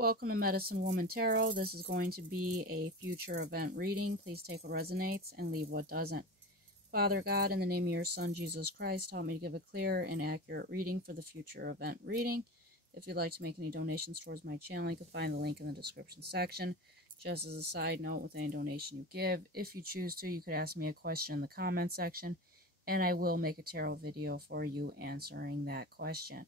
Welcome to Medicine Woman Tarot. This is going to be a future event reading. Please take what resonates and leave what doesn't. Father God, in the name of your Son, Jesus Christ, help me to give a clear and accurate reading for the future event reading. If you'd like to make any donations towards my channel, you can find the link in the description section. Just as a side note, with any donation you give, if you choose to, you could ask me a question in the comment section, and I will make a tarot video for you answering that question.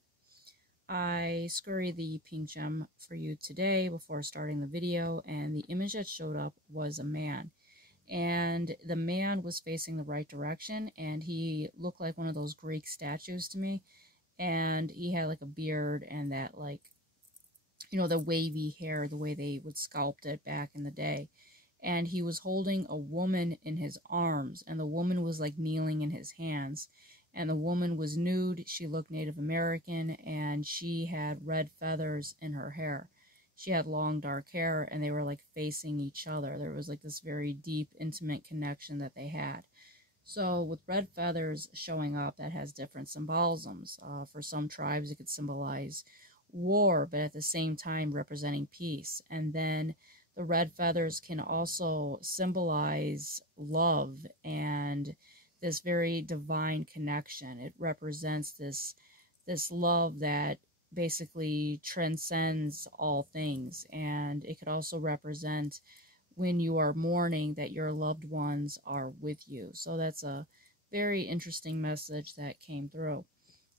I scurried the pink gem for you today before starting the video, and the image that showed up was a man. And the man was facing the right direction, and he looked like one of those Greek statues to me. And he had like a beard and that, like, you know, the wavy hair, the way they would sculpt it back in the day. And he was holding a woman in his arms, and the woman was like kneeling in his hands. And the woman was nude, she looked Native American, and she had red feathers in her hair. She had long dark hair, and they were like facing each other. There was like this very deep, intimate connection that they had. So with red feathers showing up, that has different symbolisms. For some tribes, it could symbolize war, but at the same time representing peace. And then the red feathers can also symbolize love and this very divine connection. It represents this love that basically transcends all things. And it could also represent when you are mourning that your loved ones are with you. So that's a very interesting message that came through.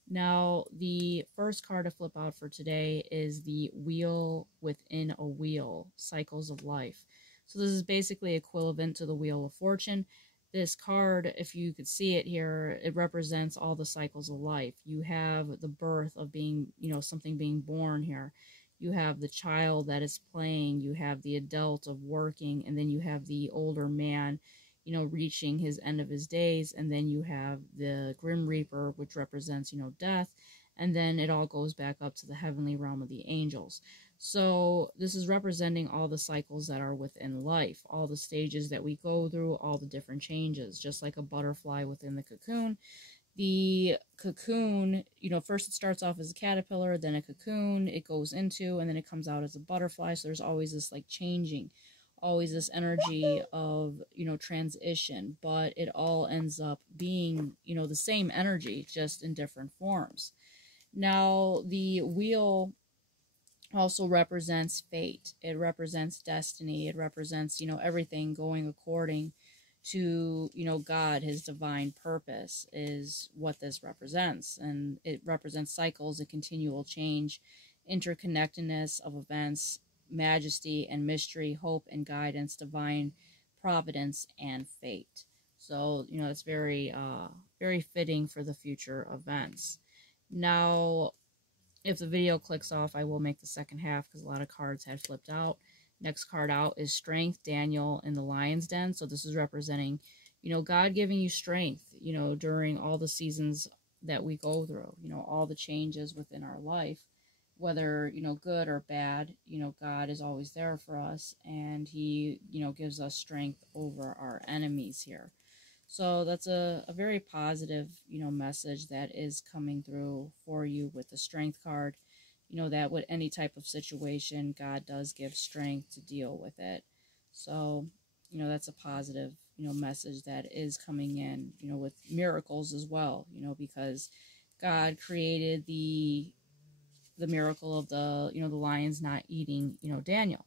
Now, the first card to flip out for today is the Wheel Within a Wheel, Cycles of Life. So this is basically equivalent to the Wheel of Fortune. This card, if you could see it here, it represents all the cycles of life. You have the birth of being, you know, something being born here. You have the child that is playing. You have the adult of working. And then you have the older man, you know, reaching his end of his days. And then you have the Grim Reaper, which represents, you know, death. And then it all goes back up to the heavenly realm of the angels. So this is representing all the cycles that are within life, all the stages that we go through, all the different changes, just like a butterfly within the cocoon. The cocoon, you know, first it starts off as a caterpillar, then a cocoon, it goes into, and then it comes out as a butterfly. So there's always this like changing, always this energy of, you know, transition, but it all ends up being, you know, the same energy, just in different forms. Now, the wheel also represents fate. It represents destiny. It represents, you know, everything going according to, you know, God. His divine purpose is what this represents. And it represents cycles, a continual change, interconnectedness of events, majesty and mystery, hope and guidance, divine providence and fate. So, you know, it's very, very fitting for the future events. Now, if the video clicks off, I will make the second half because a lot of cards had flipped out. Next card out is Strength, Daniel in the Lion's Den. So this is representing, you know, God giving you strength, you know, during all the seasons that we go through, you know, all the changes within our life, whether, you know, good or bad, you know, God is always there for us, and he, you know, gives us strength over our enemies here. So that's a very positive, you know, message that is coming through for you with the Strength card. You know, that with any type of situation, God does give strength to deal with it. So, you know, that's a positive, you know, message that is coming in, you know, with miracles as well, you know, because God created the miracle of the, you know, the lions not eating, you know, Daniel.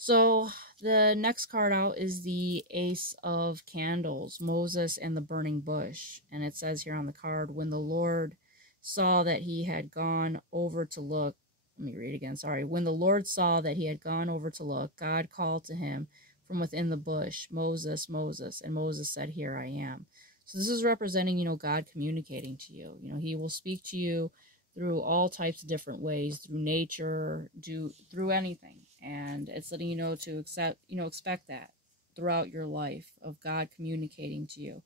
So the next card out is the Ace of Candles, Moses and the Burning Bush. And it says here on the card, when the Lord saw that he had gone over to look, let me read again, sorry. When the Lord saw that he had gone over to look, God called to him from within the bush, Moses, Moses. And Moses said, here I am. So this is representing, you know, God communicating to you. You know, he will speak to you through all types of different ways, through nature, through anything. And it's letting you know to expect that throughout your life, of God communicating to you,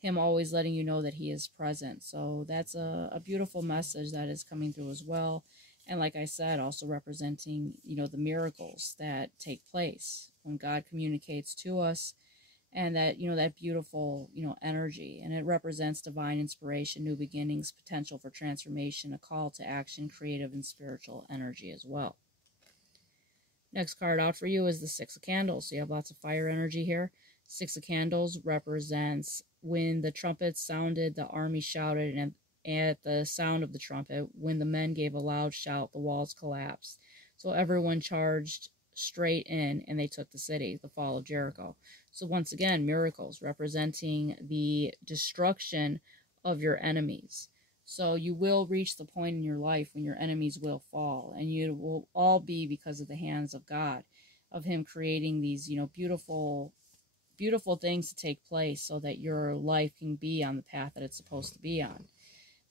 him always letting you know that he is present. So that's a beautiful message that is coming through as well. And like I said, also representing, you know, the miracles that take place when God communicates to us, and that, you know, that beautiful, you know, energy. And it represents divine inspiration, new beginnings, potential for transformation, a call to action, creative and spiritual energy as well. Next card out for you is the Six of Candles. So you have lots of fire energy here. Six of Candles represents when the trumpets sounded, the army shouted, and at the sound of the trumpet, when the men gave a loud shout, the walls collapsed. So everyone charged straight in, and they took the city, the fall of Jericho. So once again, miracles representing the destruction of your enemies. So you will reach the point in your life when your enemies will fall, and you will all be because of the hands of God, of Him creating these, beautiful things to take place so that your life can be on the path that it's supposed to be on.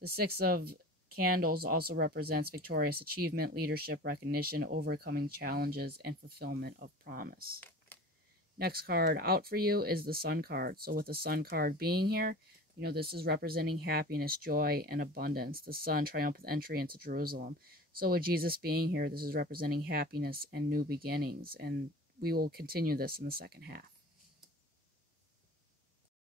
The Six of Candles also represents victorious achievement, leadership, recognition, overcoming challenges, and fulfillment of promise. Next card out for you is the Sun card. So with the Sun card being here, this is representing happiness, joy, and abundance. The Sun, triumphant entry into Jerusalem. So with Jesus being here, this is representing happiness and new beginnings. And we will continue this in the second half.